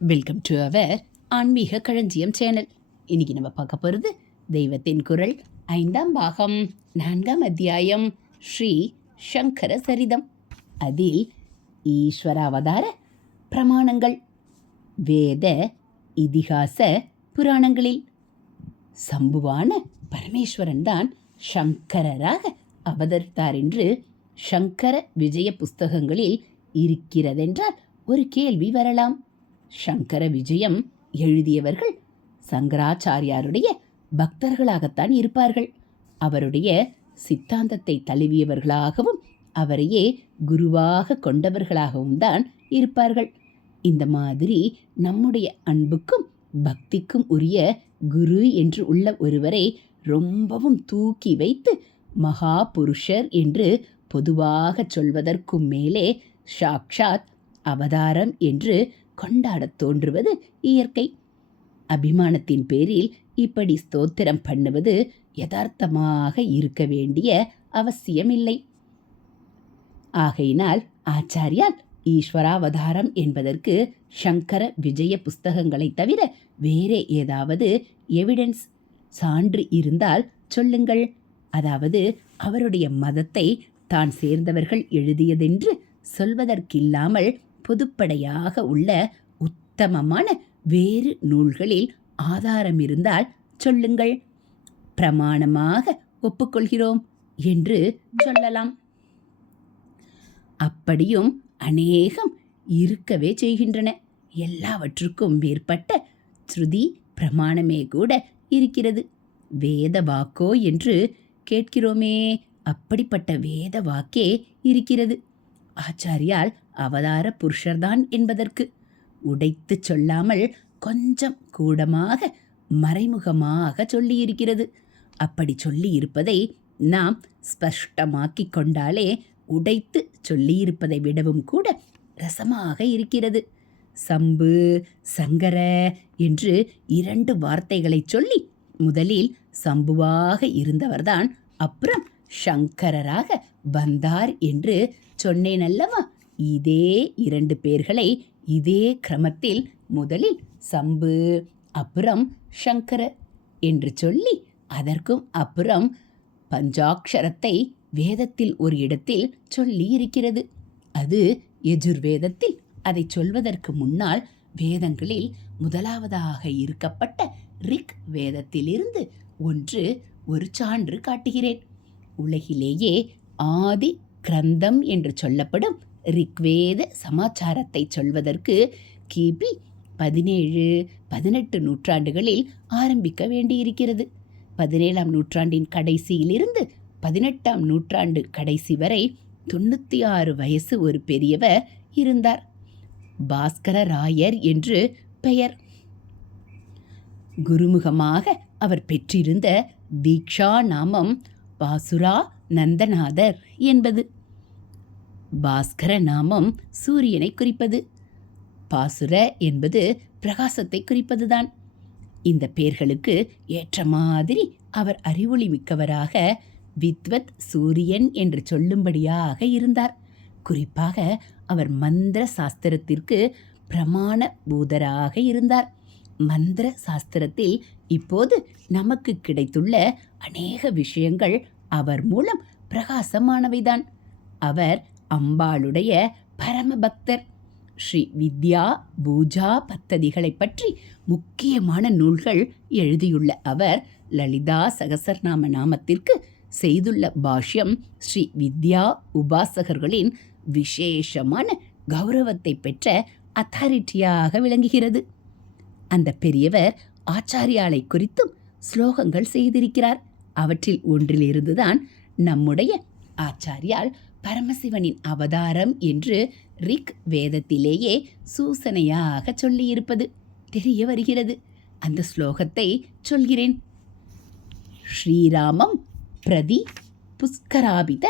Welcome to our ஆன்மீக களஞ்சியம் channel இன்னைக்கு நம்ம பார்க்க போகிறது தெய்வத்தின் குரல் ஐந்தாம் பாகம் நான்காம் அத்தியாயம் ஸ்ரீ சங்கர சரிதம். அதில் ஈஸ்வர அவதார பிரமாணங்கள் வேத இதிகாச புராணங்களில். சம்புவான பரமேஸ்வரன் தான் சங்கரராக அவதரித்தார் என்று சங்கர விஜய புஸ்தகங்களில் இருக்கிறதென்றால் ஒரு கேள்வி வரலாம். சங்கர விஜயம் எழுதியவர்கள் சங்கராச்சாரியாருடைய பக்தர்களாகத்தான் இருப்பார்கள். அவருடைய சித்தாந்தத்தை தழுவியவர்களாகவும் அவரையே குருவாக கொண்டவர்களாகவும் தான் இருப்பார்கள். இந்த மாதிரி நம்முடைய அன்புக்கும் பக்திக்கும் உரிய குரு என்று உள்ள ஒருவரை ரொம்பவும் தூக்கி வைத்து மகா புருஷர் என்று பொதுவாக சொல்வதற்கும் மேலே சாக்ஷாத் அவதாரம் என்று கொண்டாடத் தோன்றுவது இயற்கை. அபிமானத்தின் பேரில் இப்படி ஸ்தோத்திரம் பண்ணுவது யதார்த்தமாக இருக்க வேண்டிய அவசியமில்லை. ஆகையினால் ஆச்சாரியால் ஈஸ்வராவதாரம் என்பதற்கு சங்கர விஜய புஸ்தகங்களை தவிர வேறே ஏதாவது எவிடன்ஸ் சான்று இருந்தால் சொல்லுங்கள். அதாவது அவருடைய மதத்தை தான் சேர்ந்தவர்கள் எழுதியதென்று சொல்வதற்கில்லாமல் பொதுப்படையாக உள்ள உத்தமமான வேறு நூல்களில் ஆதாரம் இருந்தால் சொல்லுங்கள். பிரமாணமாக ஒப்புக்கொள்கிறோம் என்று சொல்லலாம். அப்படியும் அநேகம் இருக்கவே செய்கின்றன. எல்லாவற்றுக்கும் மேற்பட்ட ஸ்ருதி பிரமாணமே கூட இருக்கிறது. வேத வாக்கோ என்று கேட்கிறோமே அப்படிப்பட்ட வேத வாக்கே இருக்கிறது. ஆச்சாரியால் அவதார புருஷர்தான் என்பதற்கு. உடைத்துச் சொல்லாமல் கொஞ்சம் கூடமாக மறைமுகமாக சொல்லியிருக்கிறது. அப்படி சொல்லியிருப்பதை நாம் ஸ்பஷ்டமாக்கிக் கொண்டாலே உடைத்து சொல்லியிருப்பதை விடவும் கூட ரசமாக இருக்கிறது. சம்பு சங்கர என்று இரண்டு வார்த்தைகளை சொல்லி முதலில் சம்புவாக இருந்தவர்தான் அப்புறம் சங்கரராக வந்தார் என்று சொன்னேன் அல்லவா? இதே இரண்டு பேர்களை இதே கிரமத்தில் முதலில் சம்பு அப்புறம் சங்கர என்று சொல்லி அதற்கும் அப்புறம் பஞ்சாக்ஷரத்தை வேதத்தில் ஒரு இடத்தில் சொல்லி இருக்கிறது அது எஜுர்வேதத்தில் அதை சொல்வதற்கு முன்னால் வேதங்களில் முதலாவதாக இருக்கப்பட்ட ரிக் வேதத்திலிருந்து ஒன்று ஒரு சான்று காட்டுகிறேன். உலகிலேயே ஆதி கிரந்தம் என்று சொல்லப்படும் ரிக்வேத சமாச்சாரத்தை சொல்வதற்கு கிபி பதினேழு பதினெட்டு நூற்றாண்டுகளில் ஆரம்பிக்க வேண்டியிருக்கிறது. பதினேழாம் நூற்றாண்டின் கடைசியிலிருந்து பதினெட்டாம் நூற்றாண்டு கடைசி வரை தொண்ணூற்றி ஆறு வயசு ஒரு பெரியவர் இருந்தார். பாஸ்கர ராயர் என்று பெயர். குருமுகமாக அவர் பெற்றிருந்த தீக்ஷா நாமம் பாசுரா நந்தநாதர் என்பது. பாஸ்கர நாமம் சூரியனை குறிப்பது. பாசுர என்பது பிரகாசத்தை குறிப்பதுதான். இந்த பெயர்களுக்கு ஏற்ற மாதிரி அவர் அறிவொளி மிக்கவராக வித்வத் சூரியன் என்று சொல்லும்படியாக இருந்தார். குறிப்பாக அவர் மந்திர சாஸ்திரத்திற்கு பிரமாண பூதராக இருந்தார். மந்திர சாஸ்திரத்தில் இப்போது நமக்கு கிடைத்துள்ள அநேக விஷயங்கள் அவர் மூலம் பிரகாசமானவைதான். அவர் அம்பாளுடைய பரம பக்தர் ஸ்ரீ வித்யா பூஜா பத்ததிகளை பற்றி முக்கியமான நூல்கள் எழுதியுள்ள அவர் லலிதா சகசர்நாம நாமத்திற்கு செய்துள்ள பாஷ்யம் ஸ்ரீ வித்யா உபாசகர்களின் விசேஷமான கௌரவத்தை பெற்ற அத்தாரிட்டியாக விளங்குகிறது. அந்த பெரியவர் ஆச்சாரியாலை குறித்தும் ஸ்லோகங்கள் செய்திருக்கிறார். அவற்றில் ஒன்றிலிருந்துதான் நம்முடைய ஆச்சாரியால் பரமசிவனின் அவதாரம் என்று ரிக் வேதத்திலேயே சூசனையாக சொல்லியிருப்பது தெரிய வருகிறது. அந்த ஸ்லோகத்தை சொல்கிறேன். ஸ்ரீராமம் பிரதி புஷ்கராபித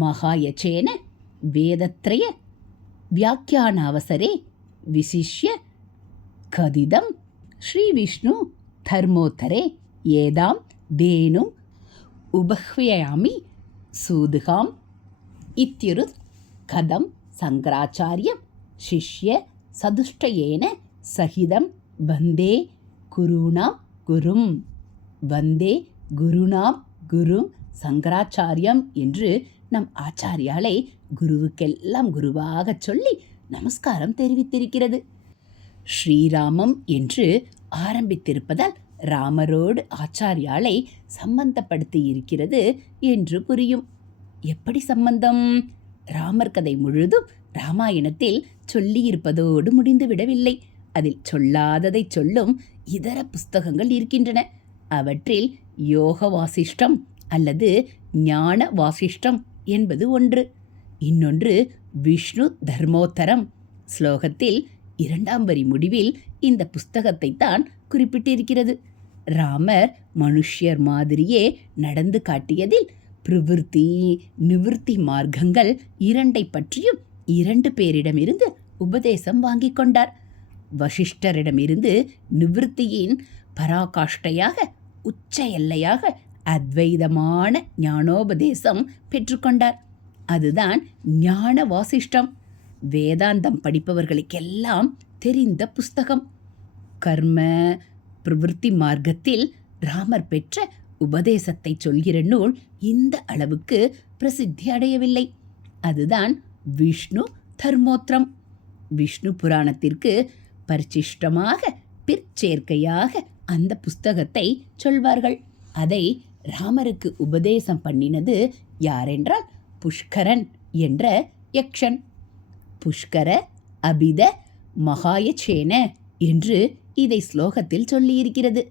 மகாயச்சேன வேதத்ரய வியாக்கியானாவசரே விசிஷ்ய கதிதம் ஸ்ரீவிஷ்ணு தர்மோத்தரே ஏதாம் தேனும் உபஹ்வயாமி சூதுகாம் இத்தியுரு கதம் சங்கராச்சாரியம் சிஷ்ய சதுஷ்டயேன சகிதம் வந்தே குருணாம் குரும். வந்தே குருணாம் குரும் சங்கராச்சாரியம் என்று நம் ஆச்சாரியாலை குருவுக்கெல்லாம் குருவாகச் சொல்லி நமஸ்காரம் தெரிவித்திருக்கிறது. ஸ்ரீராமம் என்று ஆரம்பித்திருப்பதால் ராமரோடு ஆச்சாரியாலை சம்பந்தப்படுத்தி இருக்கிறது என்று புரியும். எப்படி சம்பந்தம்? ராமர் கதை முழுதும் ராமாயணத்தில் சொல்லியிருப்பதோடு முடிந்துவிடவில்லை அதில் சொல்லாததை சொல்லும் இதர புஸ்தகங்கள் இருக்கின்றன. அவற்றில் யோக வாசிஷ்டம் அல்லது ஞான வாசிஷ்டம் என்பது ஒன்று. இன்னொன்று விஷ்ணு தர்மோத்தரம். ஸ்லோகத்தில் இரண்டாம் வரி முடிவில் இந்த புஸ்தகத்தை தான் குறிப்பிட்டிருக்கிறது. ராமர் மனுஷ்யர் மாதிரியே நடந்து காட்டியதில் பிரவிற்த்தி நிவிருத்தி மார்க்கங்கள் இரண்டை பற்றியும் இரண்டு பேரிடமிருந்து உபதேசம் வாங்கிக் கொண்டார். வசிஷ்டரிடமிருந்து நிவிருத்தியின் பராகாஷ்டையாக உச்ச எல்லையாக அத்வைதமான ஞானோபதேசம் பெற்றுக்கொண்டார் அதுதான் ஞான வாசிஷ்டம் வேதாந்தம் படிப்பவர்களுக்கெல்லாம் தெரிந்த புஸ்தகம். கர்ம பிரவிற்த்தி மார்க்கத்தில் ராமர் பெற்ற உபதேசத்தை சொல்கிற நூல் இந்த அளவுக்கு பிரசித்தி அடையவில்லை. அதுதான் விஷ்ணு தர்மோத்திரம். விஷ்ணு புராணத்திற்கு பரிசிஷ்டமாக பிற்சேர்க்கையாக அந்த புஸ்தகத்தை சொல்வார்கள். அதை ராமருக்கு உபதேசம் பண்ணினது யாரென்றால் புஷ்கரன் என்ற யக்ஷன். புஷ்கர அபித மகாயச்சேன என்று இதை ஸ்லோகத்தில் சொல்லியிருக்கிறது.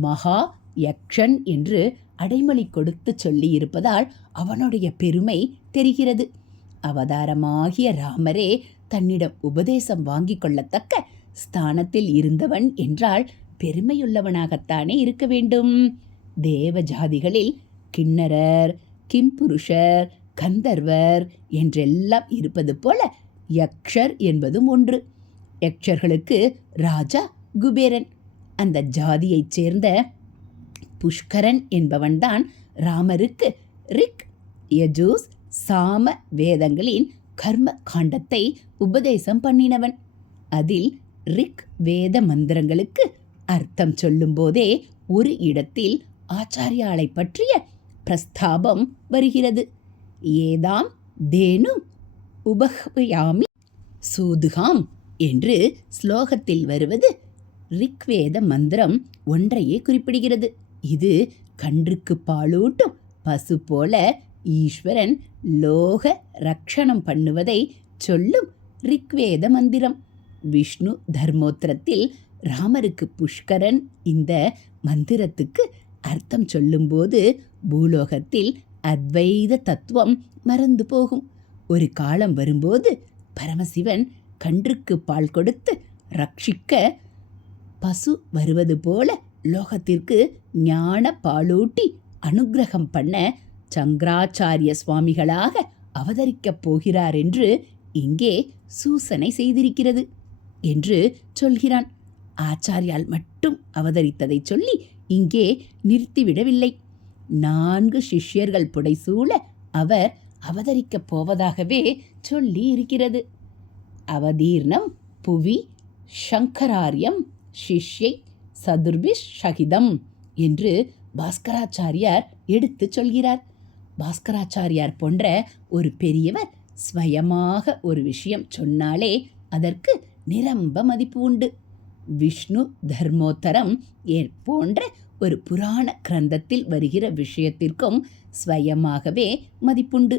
மகா யக்ஷன் என்று அடைமொழி கொடுத்து சொல்லியிருப்பதால் அவனுடைய பெருமை தெரிகிறது. அவதாரமாகிய ராமரே தன்னிடம் உபதேசம் வாங்கிக் கொள்ளத்தக்க ஸ்தானத்தில் இருந்தவன் என்றால் பெருமையுள்ளவனாகத்தானே இருக்க வேண்டும். தேவ ஜாதிகளில் கிண்ணரர் கிம்புருஷர் கந்தர்வர் என்றெல்லாம் இருப்பது போல யக்ஷர் என்பதும் ஒன்று. யக்ஷர்களுக்கு ராஜா குபேரன். அந்த ஜாதியைச் சேர்ந்த புஷ்கரன் என்பவன்தான் ராமருக்கு ரிக் யஜூஸ் சாம வேதங்களின் கர்ம காண்டத்தை உபதேசம் பண்ணினவன். அதில் ரிக் வேத மந்திரங்களுக்கு அர்த்தம் சொல்லும்போதே ஒரு இடத்தில் ஆச்சாரியாளை பற்றிய பிரஸ்தாபம் வருகிறது. ஏதாம் தேனும் உபஹ்யாமி சூதுகாம் என்று ஸ்லோகத்தில் வருவது ரிக்வேத மந்திரம் ஒன்றையே குறிப்பிடுகிறது. இது கன்றுக்கு பாலூட்டும் பசு போல ஈஸ்வரன் லோக ரக்ஷணம் பண்ணுவதை சொல்லும் ரிக்வேத மந்திரம். விஷ்ணு தர்மோத்திரத்தில் ராமருக்கு புஷ்கரன் இந்த மந்திரத்துக்கு அர்த்தம் சொல்லும்போது பூலோகத்தில் அத்வைத தத்துவம் மறந்து போகும். ஒரு காலம் வரும்போது பரமசிவன் கன்றுக்கு பால் கொடுத்து ரட்சிக்க பசு வருவது போல லோகத்திற்கு ஞான பாலூட்டி அனுக்கிரகம் பண்ண சங்கராச்சாரிய சுவாமிகளாக அவதரிக்கப் போகிறார் என்று இங்கே சூசனை செய்திருக்கிறது என்று சொல்கிறான். ஆச்சாரியால் மட்டும் அவதரித்ததை சொல்லி இங்கே நிறுத்திவிடவில்லை. நான்கு சிஷ்யர்கள் புடைசூழ அவர் அவதரிக்கப் போவதாகவே சொல்லி இருக்கிறது அவதீர்ணம் புவி சங்கராரியம் சிஷ்யை சதுர்பிஷ் ஷகிதம் என்று பாஸ்கராச்சாரியார் எடுத்துச் சொல்கிறார். பாஸ்கராச்சாரியார் போன்ற ஒரு பெரியவர் ஸ்வயமாக ஒரு விஷயம் சொன்னாலே அதற்கு நிரம்ப மதிப்பு உண்டு. விஷ்ணு தர்மோத்தரம் போன்ற ஒரு புராண கிரந்தத்தில் வருகிற விஷயத்திற்கும் ஸ்வயமாகவே மதிப்புண்டு.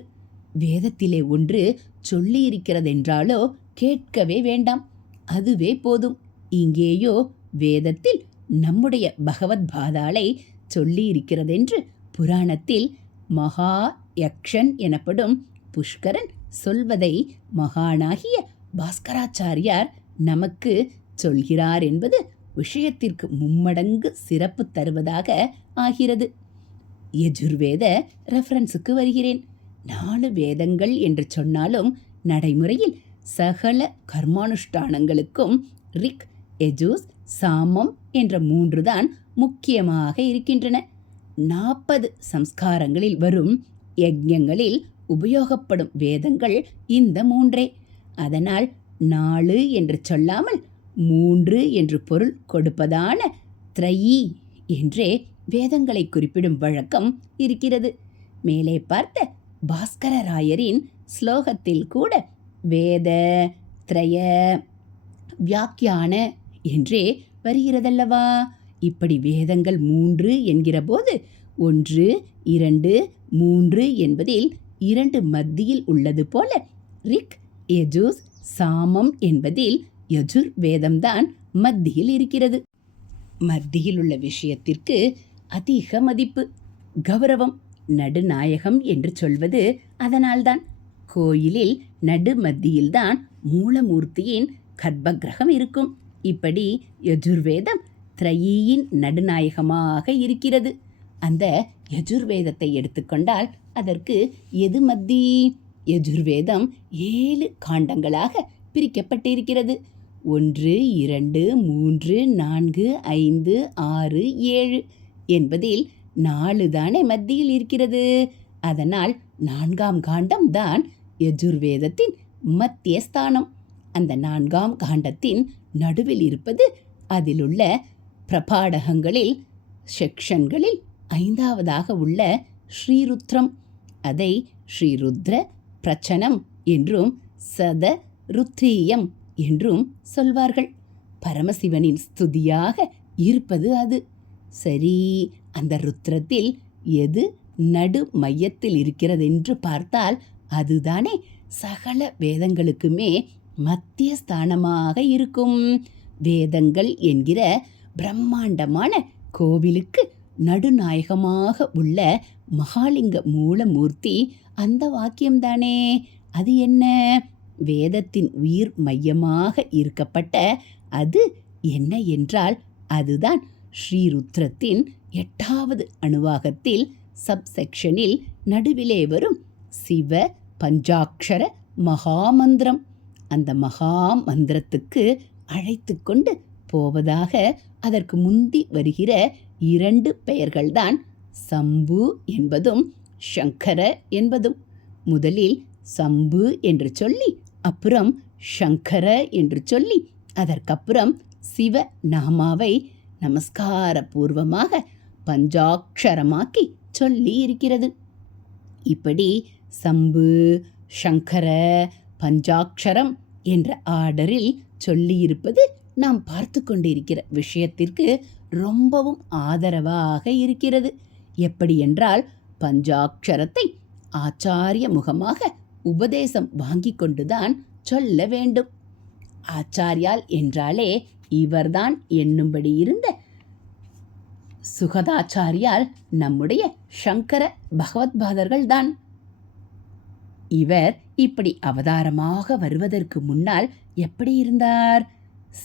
வேதத்திலே ஒன்று சொல்லியிருக்கிறதென்றாலோ கேட்கவே வேண்டாம். அதுவே போதும். இங்கேயோ வேதத்தில் நம்முடைய பகவத் பாதாளை சொல்லியிருக்கிறதென்று புராணத்தில் மகா யக்ஷன் எனப்படும் புஷ்கரன் சொல்வதை மகானாகிய பாஸ்கராச்சாரியார் நமக்கு சொல்கிறார் என்பது விஷயத்திற்கு மும்மடங்கு சிறப்பு தருவதாக ஆகிறது. யஜுர்வேத ரெஃபரன்ஸுக்கு வருகிறேன். நாலு வேதங்கள் என்று சொன்னாலும் நடைமுறையில் சகல கர்மானுஷ்டானங்களுக்கும் ரிக் எஜூஸ் சாமம் என்ற மூன்று தான் முக்கியமாக இருக்கின்றன. நாற்பது சம்ஸ்காரங்களில் வரும் யஜ்யங்களில் உபயோகப்படும் வேதங்கள் இந்த மூன்றே. அதனால் நாலு என்று சொல்லாமல் மூன்று என்று பொருள் கொடுப்பதான த்ரயி என்றே வேதங்களை குறிப்பிடும் வழக்கம் இருக்கிறது. மேலே பார்த்த பாஸ்கரராயரின் ஸ்லோகத்தில் கூட வேத த்ரய வியாக்கியான என்றே வருகிறதல்லவா? இப்படி வேதங்கள் மூன்று என்கிற போது ஒன்று இரண்டு மூன்று என்பதில் இரண்டு மத்தியில் உள்ளது போல ரிக் யஜூஸ் சாமம் என்பதில் யஜுர் வேதம்தான் மத்தியில் இருக்கிறது. மத்தியில் உள்ள விஷயத்திற்கு அதிக மதிப்பு கௌரவம். நடுநாயகம் என்று சொல்வது அதனால்தான். கோயிலில் நடு மத்தியில்தான் மூலமூர்த்தியின் கர்ப்பகிரகம் இருக்கும். இப்படி யஜுர்வேதம் திரையின் நடுநாயகமாக இருக்கிறது. அந்த யஜுர்வேதத்தை எடுத்துக்கொண்டால் அதற்கு எது மத்தி? யஜுர்வேதம் ஏழு காண்டங்களாக பிரிக்கப்பட்டிருக்கிறது. ஒன்று இரண்டு மூன்று நான்கு ஐந்து ஆறு ஏழு என்பதில் நாலு தானே மத்தியில் இருக்கிறது? அதனால் நான்காம் காண்டம் தான் யஜுர்வேதத்தின் மத்திய ஸ்தானம் அந்த நான்காம் காண்டத்தின் நடுவில் இருப்பது அதிலுள்ள பிரபாடகங்களில் செக்ஷன்களில் ஐந்தாவதாக உள்ள ஸ்ரீருத்ரம். அதை ஸ்ரீருத்ர பிரச்சனம் என்றும் சத ருத்ரீயம் என்றும் சொல்வார்கள். பரமசிவனின் ஸ்துதியாக இருப்பது அது. சரி அந்த ருத்ரத்தில் எது நடு மையத்தில் இருக்கிறதென்று பார்த்தால் அதுதானே சகல வேதங்களுக்குமே மத்திய ஸ்தானமாக இருக்கும். வேதங்கள் என்கிற பிரம்மாண்டமான கோவிலுக்கு நடுநாயகமாக உள்ள மகாலிங்க மூலமூர்த்தி அந்த வாக்கியம்தானே. அது என்ன? வேதத்தின் உயிர் மையமாக இருக்கப்பட்ட அது என்ன என்றால் அதுதான் ஸ்ரீருத்ரத்தின் எட்டாவது அணுவாகத்தில் சப்செக்ஷனில் நடுவிலே வரும் சிவ பஞ்சாட்சர மகாமந்திரம். அந்த மகா மந்திரத்துக்கு அழைத்து கொண்டு போவதாக அதற்கு முந்தி வருகிற இரண்டு பெயர்கள்தான் சம்பு என்பதும் சங்கர என்பதும். முதலில் சம்பு என்று சொல்லி அப்புறம் சங்கர என்று சொல்லி அதற்கப்புறம் சிவ நாமாவை நமஸ்கார பூர்வமாக பஞ்சாட்சரமாக்கி சொல்லி இருக்கிறது இப்படி சம்பு சங்கர பஞ்சாட்சரம் என்ற ஆர்டரில் சொல்லியிருப்பது நாம் பார்த்து கொண்டிருக்கிற விஷயத்திற்கு ரொம்பவும் ஆதரவாக இருக்கிறது. எப்படி என்றால் பஞ்சாட்சரத்தை ஆச்சாரிய முகமாக உபதேசம் வாங்கி கொண்டுதான் சொல்ல வேண்டும். ஆச்சாரியால் என்றாலே இவர்தான் என்னும்படி இருந்த சுகதாச்சாரியால் நம்முடைய சங்கர பகவத்பாதர்கள் தான். இவர் இப்படி அவதாரமாக வருவதற்கு முன்னால் எப்படி இருந்தார்?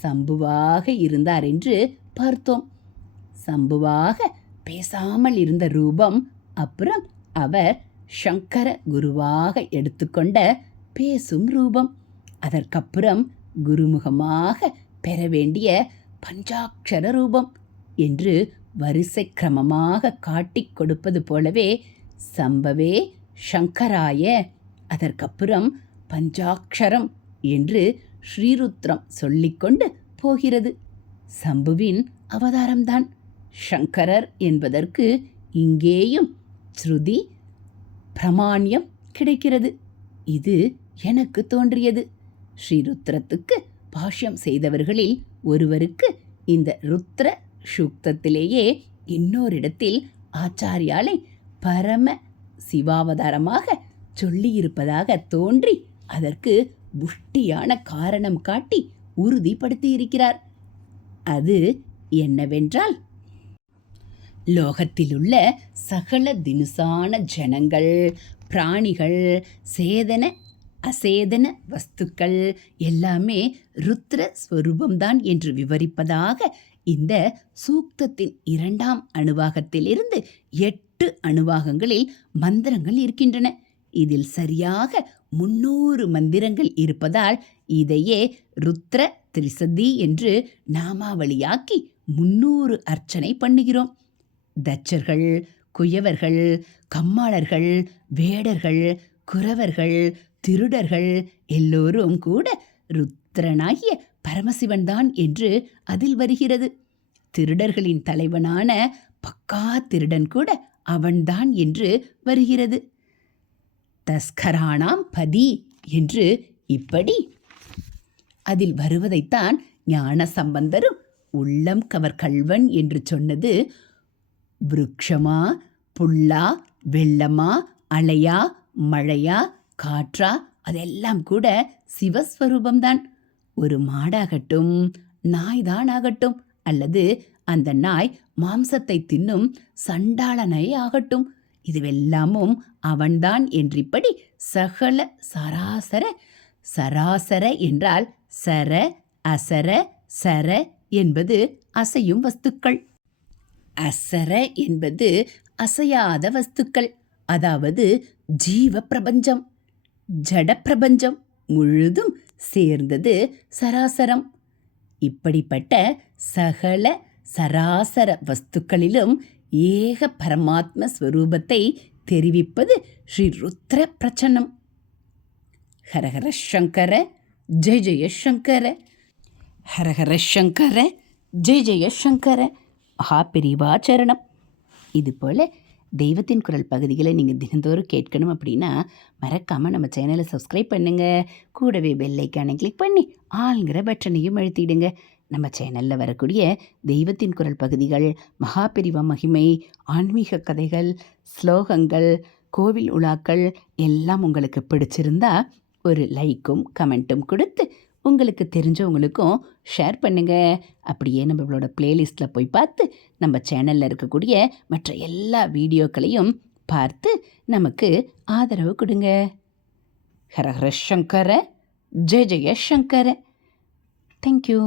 சம்புவாக இருந்தார் என்று பார்த்தோம். சம்புவாக பேசாமல் இருந்த ரூபம் அப்புறம் அவர் சங்கர குருவாக எடுத்துக்கொண்ட பேசும் ரூபம். அதற்கப்புறம் குருமுகமாக பெற வேண்டிய பஞ்சாட்சர ரூபம் என்று வரிசை கிரமமாக காட்டிக் கொடுப்பது போலவே சம்பவே சங்கராய அதற்கப்புறம் பஞ்சாட்சரம் என்று ஸ்ரீருத்ரம் சொல்லிக்கொண்டு போகிறது. சம்புவின் அவதாரம்தான். சங்கரர் என்பதற்கு இங்கேயும் ஸ்ருதி பிரமாண்யம் கிடைக்கிறது. இது எனக்கு தோன்றியது. ஸ்ரீருத்ரத்துக்கு பாஷ்யம் செய்தவர்களில் ஒருவருக்கு இந்த ருத்ர சூக்தத்திலேயே இன்னோரிடத்தில் ஆச்சாரியாலை பரம சிவாவதாரமாக சொல்லியிருப்பதாக தோன்றி அதற்கு புஷ்டியான காரணம் காட்டி உறுதிப்படுத்தியிருக்கிறார். அது என்னவென்றால் லோகத்திலுள்ள சகல தினுசான ஜனங்கள் பிராணிகள் சேதன அசேதன வஸ்துக்கள் எல்லாமே ருத்ர ஸ்வரூபம்தான் என்று விவரிப்பதாக இந்த சூக்தத்தின் இரண்டாம் அணுவாகத்திலிருந்து எட்டு அணுவாகங்களில் மந்திரங்கள் இருக்கின்றன. இதில் சரியாக முன்னூறு மந்திரங்கள் இருப்பதால் இதையே ருத்ர திரிசதி என்று நாமாவளியாக்கி முன்னூறு அர்ச்சனை பண்ணுகிறோம். தச்சர்கள் குயவர்கள் கம்மாளர்கள் வேடர்கள் குறவர்கள் திருடர்கள் எல்லோரும் கூட ருத்ரனாகிய பரமசிவன் தான் என்று அதில் வருகிறது. திருடர்களின் தலைவனான பக்கா திருடன் கூட அவன்தான் என்று வருகிறது. தஸ்கரானாம் பதி என்று இப்படி. அதில் வருவதைத்தான் ஞான சம்பந்தரும் உள்ளம் கவர் கல்வன் என்று சொன்னது. விருக்ஷமா புல்லா வெள்ளமா அலையா மழையா காற்றா அதெல்லாம் கூட சிவஸ்வரூபம்தான். ஒரு மாடாகட்டும் நாய்தான் ஆகட்டும் அல்லது அந்த நாய் மாம்சத்தை தின்னும் சண்டாளனை ஆகட்டும். இதுவெல்லாமும் அவன்தான் என்றிப்படி சகல சராசர சராசர என்றால் சர அசர சர என்பது அசையும் வஸ்துக்கள். அசர என்பது அசையாத வஸ்துக்கள் அதாவது ஜீவ பிரபஞ்சம் ஜட பிரபஞ்சம் முழுதும் சேர்ந்தது சராசரம். இப்படிப்பட்ட சகல சராசர வஸ்துக்களிலும் ஏக பரமாத்ம ஸ்வரூபத்தை தெரிவிப்பது ஸ்ரீ ருத்ர பிரச்சனம். ஹரஹர சங்கர ஜெய ஜெய சங்கர ஹரஹர சங்கர ஜெய ஜெய சங்கர. மகா பெரிவாச்சரணம் இதுபோல் தெய்வத்தின் குரல் பகுதிகளை நீங்கள் தினந்தோறும் கேட்கணும் அப்படின்னா மறக்காமல் நம்ம சேனலை சப்ஸ்கிரைப் பண்ணுங்கள் கூடவே பெல்லைக்கானை கிளிக் பண்ணி ஆளுங்கிற பட்டனையும் அழுத்திடுங்க. நம்ம சேனலில் வரக்கூடிய தெய்வத்தின் குரல் பகுதிகள் மகாபிரிவ மகிமை ஆன்மீக கதைகள் ஸ்லோகங்கள் கோவில் உலாக்கள் எல்லாம் உங்களுக்கு பிடிச்சிருந்தா ஒரு லைக்கும் கமெண்ட்டும் கொடுத்து உங்களுக்கு தெரிஞ்சவங்களுக்கும் ஷேர் பண்ணுங்கள் அப்படியே நம்மளோட பிளேலிஸ்ட்டில் போய் பார்த்து நம்ம சேனலில் இருக்கக்கூடிய மற்ற எல்லா வீடியோக்களையும் பார்த்து நமக்கு ஆதரவு கொடுங்க. ஹரஹர சங்கர ஜெய ஜெய சங்கர. தேங்க்யூ